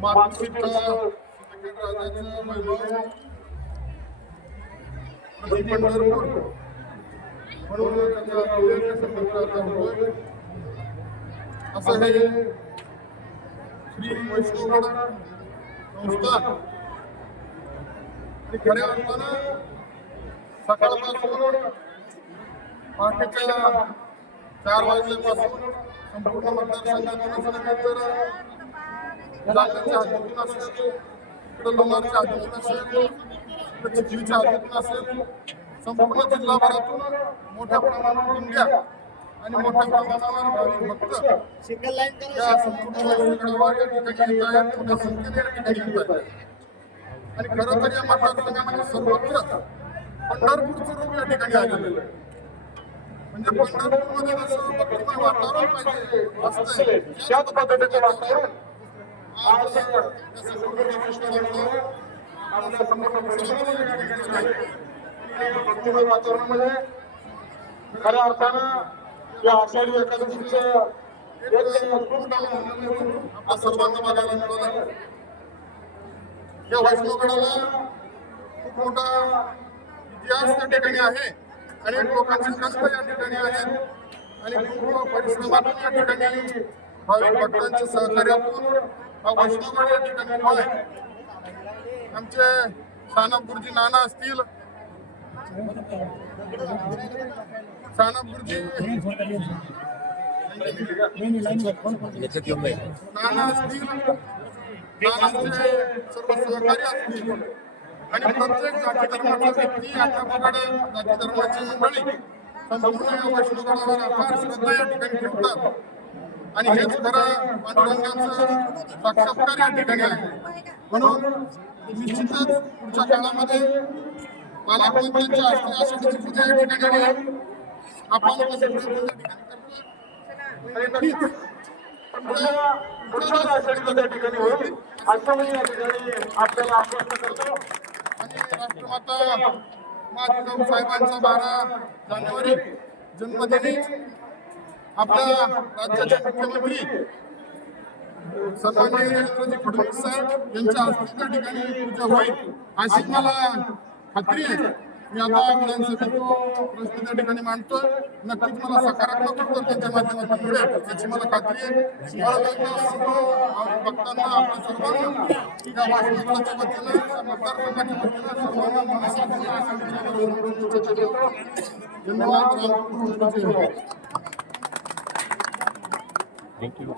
म्हणजे असं हे श्री वैष्णव संस्था खऱ्या अर्थानं सकाळपासून पहाटेच्या चार वाजल्यापासून संपूर्ण मतदारसंघात जालन्याच्या हद्दीतून असेल इकडं लोणारच्या हद्दीतून असेल इकडं चिखलीच्या हद्दीतून असेल संपूर्ण जिल्हाभरातून मोठ्या प्रमाणावर दिंड्या आणि मोठ्या प्रमाणावर भाविक भक्त या संपूर्ण वैष्णवगडावर या ठिकाणी येत आहेत मोठ्या संख्येने या ठिकाणी येत आहेत. आणि खरं तर या मतदारसंघामध्ये सर्वत्र पंढरपूरचं रूप या ठिकाणी आलेलं आहे. म्हणजे पंढरपूरमध्ये जसं भक्तिमय वातावरण पाहिजे त्याच पद्धतीचं वातावरण आज या आपल्या संपूर्ण परिसरामध्ये या ठिकाणी आहे. आणि भक्तिमय वातावरणामध्ये खऱ्या अर्थानं या आषाढी एकादशीचं एक खूप सर्वांना बघायला मिळालं या वैष्णवगडाला खूप मोठा इतिहास त्या ठिकाणी आहे अनेक लोकांचे कष्ट या ठिकाणी आहेत आणि खूप परिश्रमातून या ठिकाणी भाविक भक्तांच्या सहकार्यातून वैष्णवगड या ठिकाणी आहे. आमचे सानप गुरुजी नाना असतील. सानप गुरुजी नाना असतील. नानांचे सर्व सहकारी असतील. आणि प्रत्येक जाती धर्माची व्यक्ती अध्यापकाकडे जाती धर्माची मंडळी संपूर्ण या वैष्णवगडावर अपार श्रद्धा या ठिकाणी ठेवतात. आणि हेच खरं पांडुरंगाचं साक्षात्कार या ठिकाणी आहे. म्हणून निश्चितच पुढच्या काळामध्ये हस्ते आषाढीची पूजा या ठिकाणी आपण ठिकाणी होईल. असं मी या ठिकाणी आपल्याला आश्वस्त करतो. आणि राष्ट्रमाता महादेव साहेबांचा बारा जानेवारी जन्मदिनी आपल्या राज्याचे मुख्यमंत्री सन्माननीय देवेंद्रजी फडणवीस साहेब यांच्या हस्ते त्या ठिकाणी पूजा होईल अशी मला खात्री आहे. मी आता विधानसभेत तो प्रश्न त्या ठिकाणी मांडतोय. नक्कीच मला सकारात्मक उत्तर त्यांच्या माध्यमातून मिळेल याची मला खात्री आहे. परत एकदा सर्व भक्तांना आपल्या सर्वांना या वासनाच्या वतीनं मतदारसंघाच्या वतीनं सर्वांना मनस्वागत आषाढीच्या धन्यवाद. Ramakrishna Thank you.